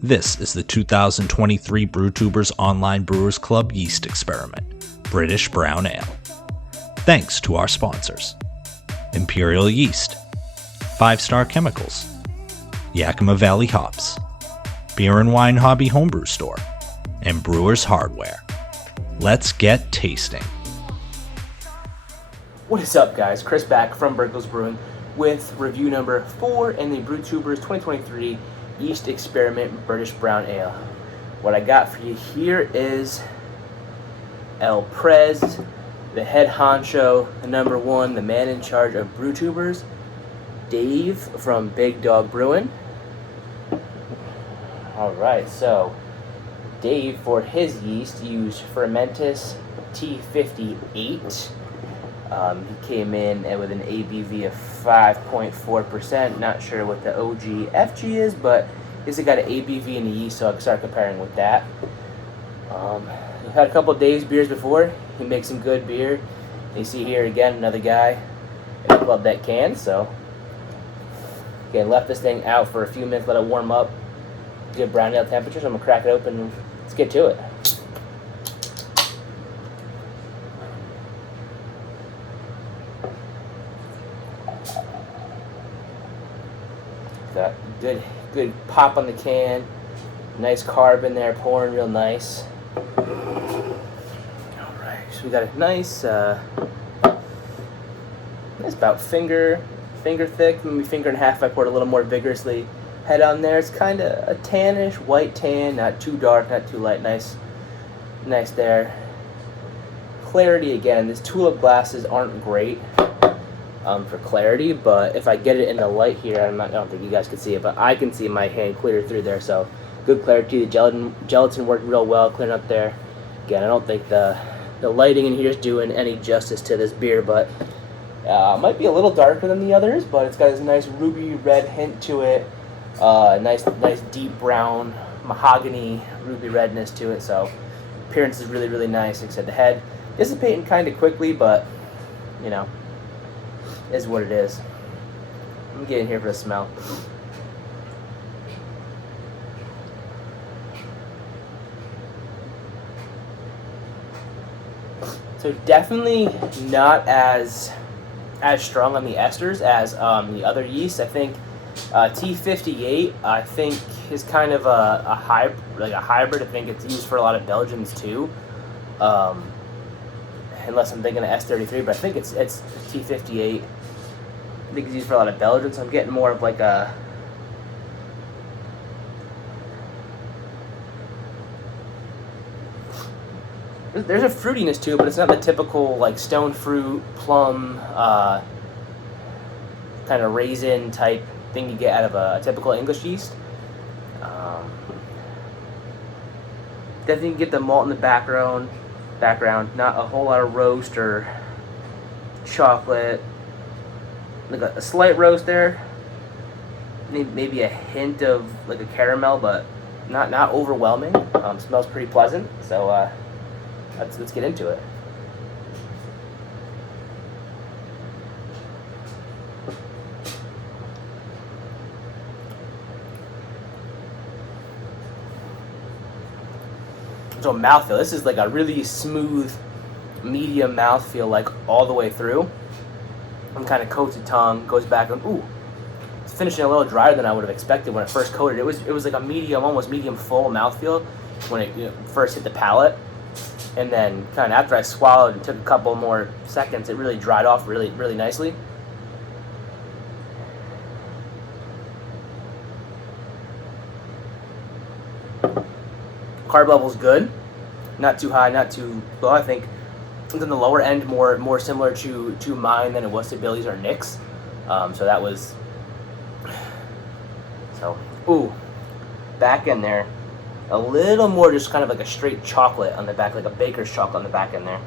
This is the 2023 Brewtubers Online Brewers Club Yeast Experiment, British Brown Ale. Thanks to our sponsors: Imperial Yeast, 5 Star Chemicals, Yakima Valley Hops, Beer and Wine Hobby Homebrew Store, and Brewers Hardware. Let's get tasting. What is up, guys? Chris back from Big Dawg Brewing with review number 4 in the Brewtubers 2023 Yeast Experiment British Brown Ale. What I got for you here is El Prez, the head honcho, the number 1, the man in charge of Brewtubers, Dave from Big Dawg Brewing. Alright, so Dave, for his yeast, used Fermentis T-58. He came in with an ABV of 5.4%. Not sure what the OG FG is, but he's got an ABV in the yeast, so I can start comparing with that. He had a couple of Dave's beers before. He makes some good beer. You see here again another guy in the club that can. So again, left this thing out for a few minutes, let it warm up. Good brown ale temperature. So I'm gonna crack it open and let's get to it. Got good pop on the can, nice carb in there, pouring real nice. Alright, so we got a nice, it's about finger thick, maybe finger and a half if I poured a little more vigorously. Head on there, it's kind of a tannish, white tan, not too dark, not too light, nice there. Clarity again, these tulip glasses aren't great for clarity, but if I get it in the light here, I don't think you guys can see it, but I can see my hand clear through there, so good clarity. The gelatin worked real well, clearing up there. Again, I don't think the lighting in here is doing any justice to this beer, but might be a little darker than the others, but it's got this nice ruby red hint to it, nice deep brown mahogany ruby redness to it, so appearance is really nice. Like I said, the head dissipating kind of quickly, but you know, is what it is. Let me get in here for the smell. So definitely not as strong on the esters as the other yeast. I think T58 I think is kind of a hybrid. I think it's used for a lot of Belgians too. Unless I'm thinking of S33, but I think it's T58. I think it's used for a lot of Belgians, so I'm getting more of like a there's a fruitiness to it, but it's not the typical like stone fruit, plum, kind of raisin type thing you get out of a typical English yeast. Definitely get the malt in the background. Not a whole lot of roast or chocolate. Like a slight roast there. Maybe a hint of like a caramel, but not overwhelming. Smells pretty pleasant. So let's get into it. So mouthfeel, this is like a really smooth, medium mouthfeel, like all the way through. And kind of coats the tongue, goes back, and ooh, it's finishing a little drier than I would have expected when it first coated. It was like a medium, almost medium full mouthfeel when it first hit the palate, and then kind of after I swallowed and took a couple more seconds, it really dried off really nicely. Carb level's good, not too high, not too low. I think it's in the lower end, more similar to mine than it was to Billy's or Nick's. So that was ooh, back in there, a little more just kind of like a straight chocolate on the back, like a baker's chocolate on the back end there.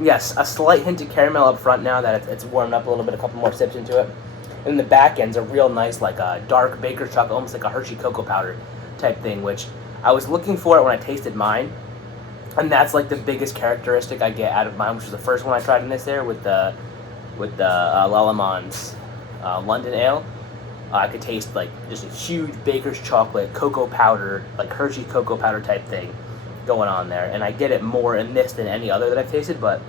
Yes, a slight hint of caramel up front now that it's warmed up a little bit, a couple more sips into it. And the back end's a real nice, like a dark baker's chocolate, almost like a Hershey cocoa powder type thing, which I was looking for it when I tasted mine. And that's like the biggest characteristic I get out of mine, which was the first one I tried in this there with the Lallemand London Ale. I could taste like just a huge baker's chocolate, cocoa powder, like Hershey cocoa powder type thing going on there. And I get it more in this than any other that I've tasted, but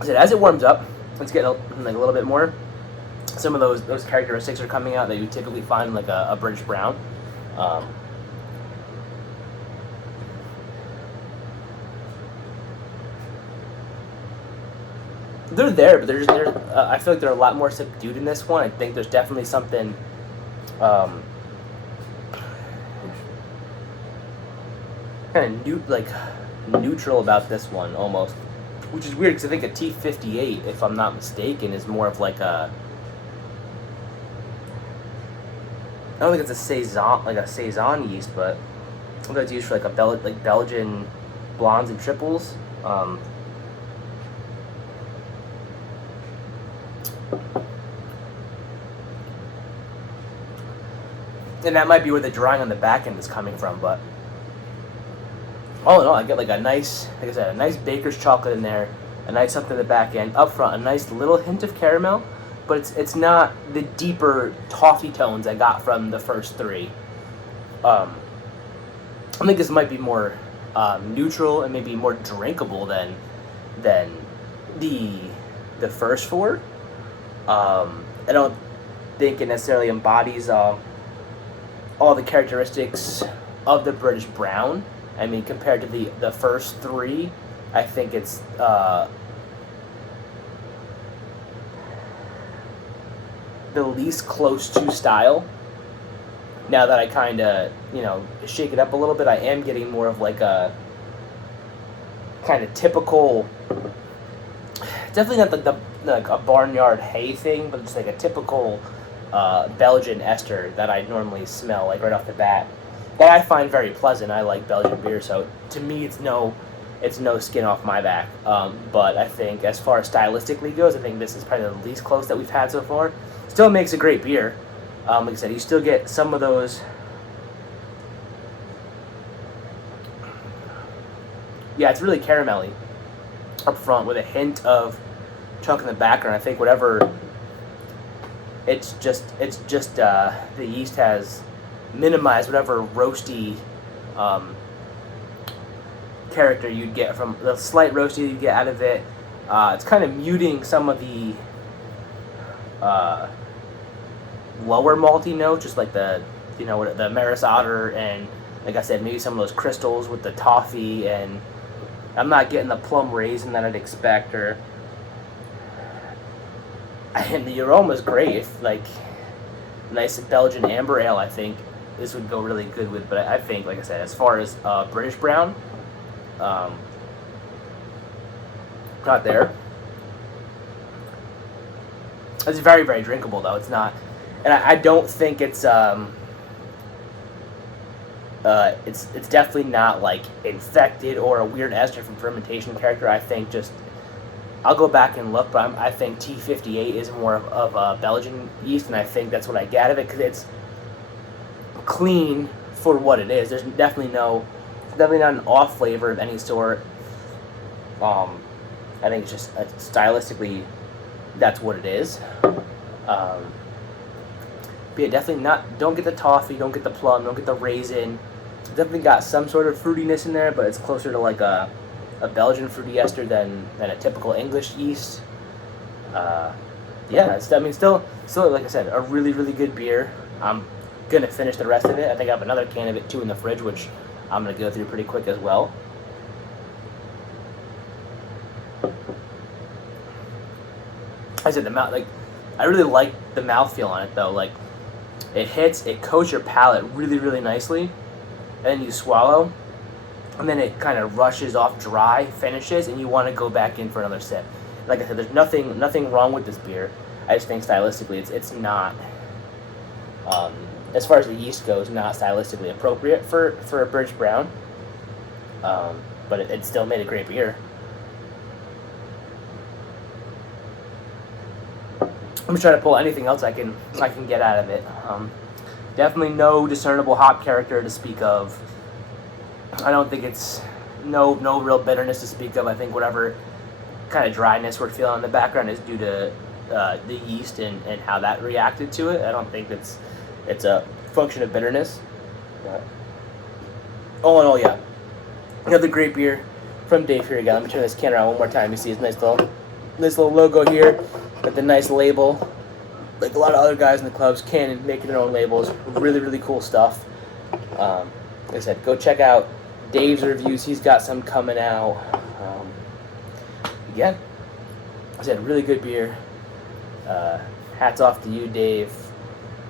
as it warms up, it's getting like a little bit more. Some of those characteristics are coming out that you typically find in like a British brown. They're there, but I feel like they're a lot more subdued in this one. I think there's definitely something kind of neutral about this one almost, which is weird because I think a T-58, if I'm not mistaken, is more of like a, I don't think it's a saison yeast, but I think it's used for like Belgian blondes and triples. And that might be where the drying on the back end is coming from, but all in all, I get like a nice, like I said, a nice baker's chocolate in there, a nice something in the back end. Up front, a nice little hint of caramel, but it's not the deeper toffee tones I got from the first three. I think this might be more neutral and maybe more drinkable than the first four. I don't think it necessarily embodies all the characteristics of the British brown. I mean, compared to the first three, I think it's the least close to style. Now that I kind of, shake it up a little bit, I am getting more of like a kind of typical, definitely not like a barnyard hay thing, but it's like a typical Belgian ester that I normally smell like right off the bat, that I find very pleasant. I like Belgian beer, so to me it's no skin off my back. But I think as far as stylistically goes, I think this is probably the least close that we've had so far. Still makes a great beer. Like I said, you still get some of those. Yeah, it's really caramelly up front with a hint of chunk in the background. I think whatever. It's just the yeast has minimized whatever roasty character you'd get from the slight roasty you get out of it. It's kind of muting some of the lower malty notes, just like the Maris Otter, and like I said, maybe some of those crystals with the toffee, and I'm not getting the plum raisin that I'd expect, and the aroma's great. If like nice Belgian amber ale, I think this would go really good with. But I think, like I said, as far as British brown, not there. It's very, very drinkable though. It's not, and I don't think it's definitely not like infected or a weird ester from fermentation character. I think just, I'll go back and look, but I think T-58 is more of a Belgian yeast, and I think that's what I get out of it, because it's clean for what it is. There's definitely not an off flavor of any sort. I think it's just stylistically, that's what it is. But yeah, definitely don't get the toffee, don't get the plum, don't get the raisin. It's definitely got some sort of fruitiness in there, but it's closer to like a Belgian fruity ester than a typical English yeast. Yeah, still like I said, a really, really good beer. I'm gonna finish the rest of it. I think I have another can of it too in the fridge, which I'm gonna go through pretty quick as well. I said I really like the mouthfeel on it though. Like, it coats your palate really, really nicely, and then you swallow, and then it kind of rushes off dry, finishes, and you want to go back in for another sip. Like I said, there's nothing wrong with this beer. I just think stylistically, it's not, as far as the yeast goes, not stylistically appropriate for a British brown. But it still made a great beer. I'm just trying to pull anything else I can get out of it. Definitely no discernible hop character to speak of. I don't think it's no real bitterness to speak of. I think whatever kind of dryness we're feeling in the background is due to the yeast and how that reacted to it. I don't think it's a function of bitterness. But all in all, yeah. Another great beer from Dave. Here again. Let me turn this can around one more time. You see his nice little logo here with the nice label. Like a lot of other guys in the clubs can make their own labels. Really, really cool stuff. Like I said, go check out Dave's reviews. He's got some coming out. Again, like I said, really good beer. Hats off to you, Dave.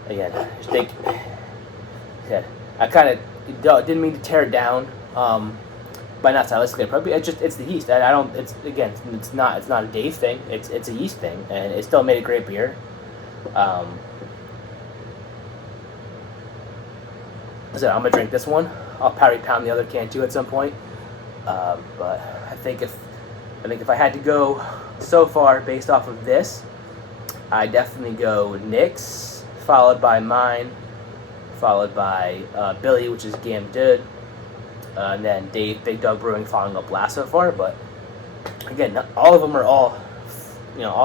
Again, I kind of didn't mean to tear it down by not stylistically. Probably it's the yeast. I don't. It's not a Dave thing. It's a yeast thing, and it still made a great beer. So I'm gonna drink this one. I'll probably pound the other can too at some point. But I think if I had to go so far based off of this, I definitely go Nick's, followed by mine, followed by Billy, which is Gam Dud, and then Dave, Big Dawg Brewing, following up last so far. But again, all of them are all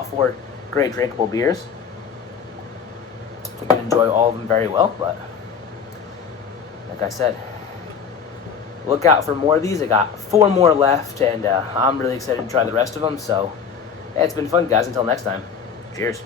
four great drinkable beers. You can enjoy all of them very well, but like I said, look out for more of these. I got 4 more left, and I'm really excited to try the rest of them. So, it's been fun, guys. Until next time, cheers.